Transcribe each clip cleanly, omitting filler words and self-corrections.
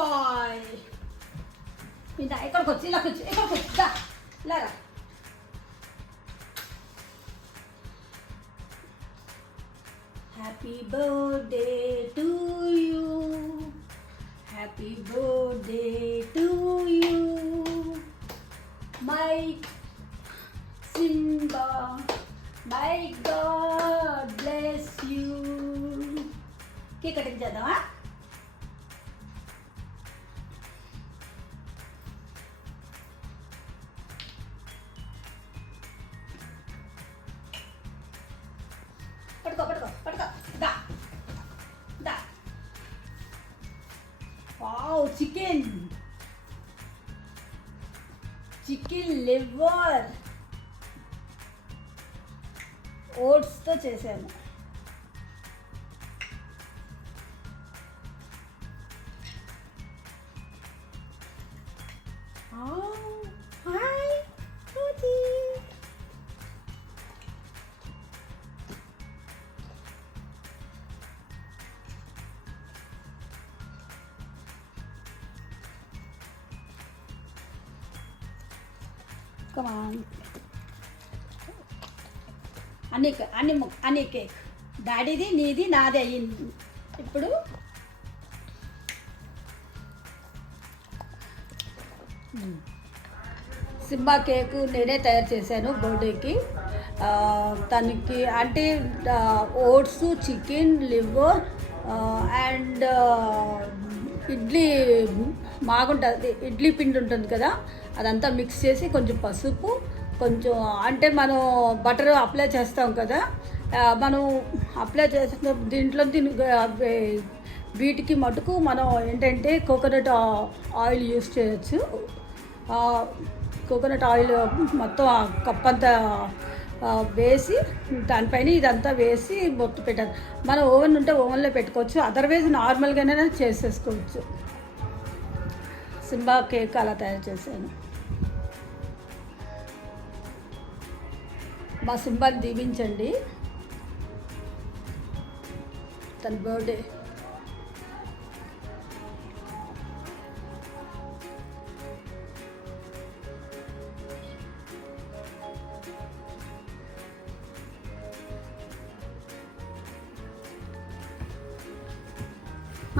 బాయ్. ఇందా ఎక్కడికి వచ్చి ఇలా కూర్చో, ఎక్కడికి వచ్చి దా ఇలాగా. Happy birthday to you, happy birthday to you my Simba, my God bless you. Cake cutting చేద్దామా? పట్టుకో పట్టుకో పట్టుకో దా దా. వావ్, చికెన్ లివర్ ఓట్స్తో చేశాను. హాయ్ కోతి. అన్ని కేక్ డాడీది నీది నాది అయ్యింది. ఇప్పుడు సింబా కేకు నేనే తయారు చేశాను బర్త్డేకి. తనకి అంటే oats, chicken liver and idli మాగుంటుంది, ఇడ్లీ పిండి ఉంటుంది కదా, అదంతా మిక్స్ చేసి కొంచెం పసుపు, కొంచెం అంటే మనం బటర్ అప్లై చేస్తాం కదా, మనం అప్లై చేసిన దీంట్లో వీటికి మటుకు మనం ఏంటంటే కోకోనట్ ఆయిల్ యూస్ చేయొచ్చు. కోకోనట్ ఆయిల్ మొత్తం ఆ కప్ అంతా వేసి దానిపైన ఇదంతా వేసి మొత్తం పెట్టాలి. మనం ఓవెన్ ఉంటే ఓవెన్లో పెట్టుకోవచ్చు, అదర్వైజ్ నార్మల్గానే చేసేసుకోవచ్చు. సింబా కేక్ అలా తయారు చేశాను. మా సింబాని దీవించండి, తన బర్త్డే.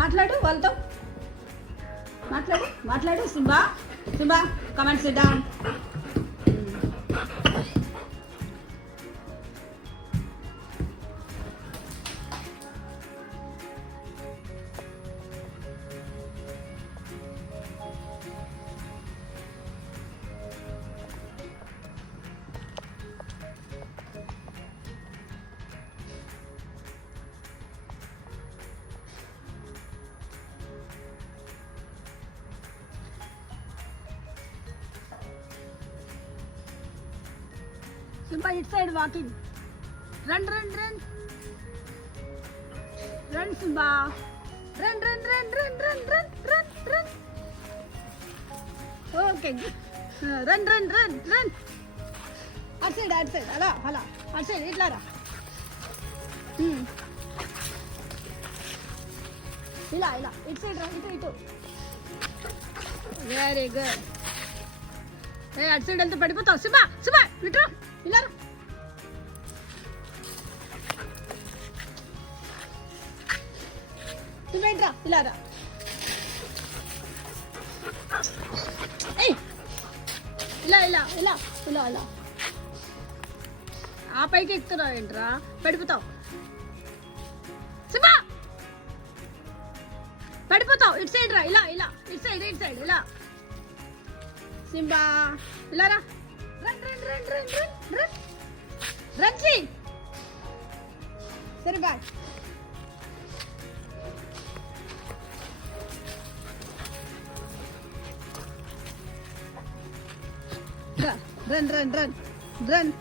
మాట్లాడు వాళ్ళతో, మాట్లాడు Simba comments down. Simba it side walking. Run Simba, run. Okay, run. అటు సైడ్ అలా అటు సైడ్ ఇట్లా రా. ఇలా ఇటు సైడ్ రా, ఇటు. Very good. అటు సైడ్ వెళ్తే పడిపోతావు. సింబా ఇటు ఇలా రా. రా ఇలా రా. ఇలా ఆ పైకి ఎక్కుతున్నావు ఏంట్రా, పడిపోతావు. సింబా పడిపోతావు. ఇటు సైడ్ రా, ఇలా ఇటు సైడ్ ఇలా. సింబా ఇలా రా. రన్. సరే బాయ్. రన్.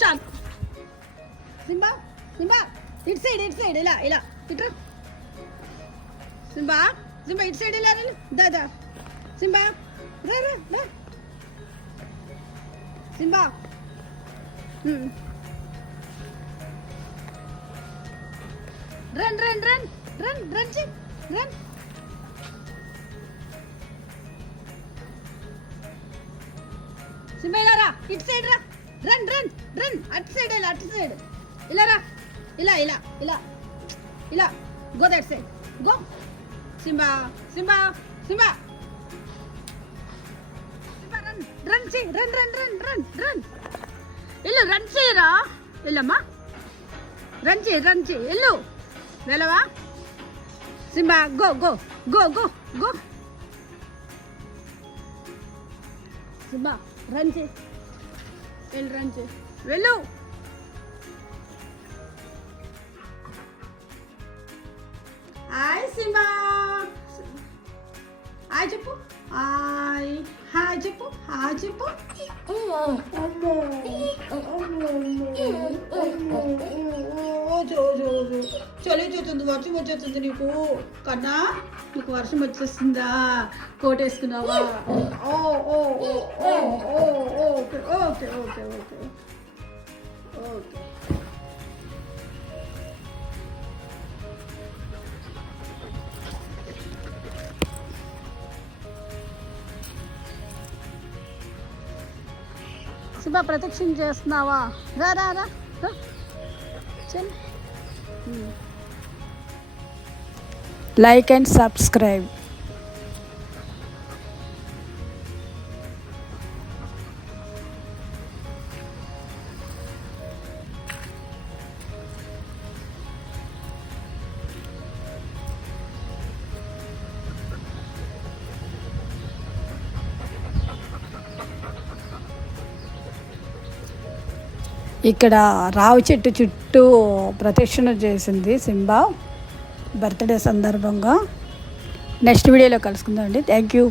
చాలు. సింబా ఇటు సైడ్ ఇలా ఇట్రా. సింబా సింబా ఇటు సైడ్ ఇలా దాదా సింబా రా రా రా Simba run run run run run run Simba ఇలా రా ఇటు సైడ్ రా రన్ రన్ రన్ అటు సైడ్ ఇలా అటు సైడ్ ఇలా రా ఇలా ఇలా ఇలా ఇలా go that side go Simba Simba Simba run run సి run run run run run ఇల్లు రన్ చేయరా ఇల్లమ్మా రన్ చేయి ఇల్లు వెళ్ళవా Simba go go go go go Simba run చేయి వెళ్ళు రన్ చేయి వెళ్ళు హాయ్ సింబా హాయ్ చెప్పు హాయ్ హాయ్ చెప్పు హాయ్ చెప్పు చలి వచ్చేస్తుంది వర్షం వచ్చేస్తుంది నీకు కన్నా నీకు వర్షం వచ్చేస్తుందా కోట్ వేసుకున్నావా ఓ ఓ ఓ ఓ okay okay okay okay okay Simba ప్రదక్షిణ చేస్తున్నావా రా రా రా చల్ లైక్ అండ్ సబ్స్క్రైబ్ ఇక్కడ రావి చెట్టు చుట్టూ ప్రదక్షిణ చేసింది సింబా బర్త్డే సందర్భంగా. నెక్స్ట్ వీడియోలో కలుసుకుందాం అండి. Thank you.